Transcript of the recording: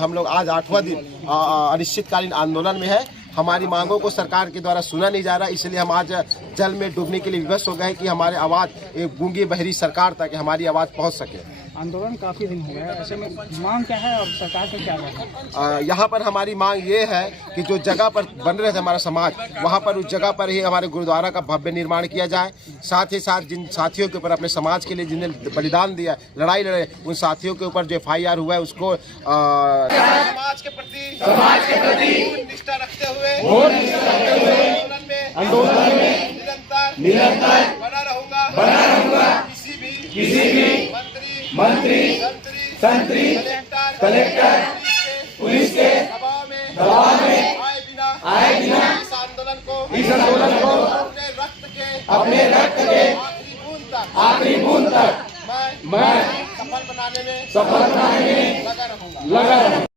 हम लोग आज 8वां दिन अनिश्चितकालीन आंदोलन में है। हमारी मांगों को सरकार के द्वारा सुना नहीं जा रहा, इसलिए हम आज जल में डूबने के लिए विवश हो गए कि हमारे आवाज़ एक गूंगी बहरी सरकार तक हमारी आवाज़ पहुंच सके। आंदोलन काफ़ी दिन हो गया, ऐसे में मांग क्या है और सरकार से क्या है? यहाँ पर हमारी मांग ये है कि जो जगह पर बन रहे थे हमारा समाज, वहाँ पर उस जगह पर ही हमारे गुरुद्वारा का भव्य निर्माण किया जाए। साथ ही साथ जिन साथियों के ऊपर अपने समाज के लिए जिन्हें बलिदान दिया, लड़ाई लड़े, उन साथियों के ऊपर जो FIR हुआ है उसको समाज के प्रति निष्ठा रखते हुए आंदोलन में निरंतर बना रहूंगा। किसी भी मंत्री, संतरी, कलेक्टर, पुलिस के दबाव में आए बिना इस आंदोलन को अपने रक्त के आखिरी बूंद तक मैं सफल बनाने में लगा रहूंगा।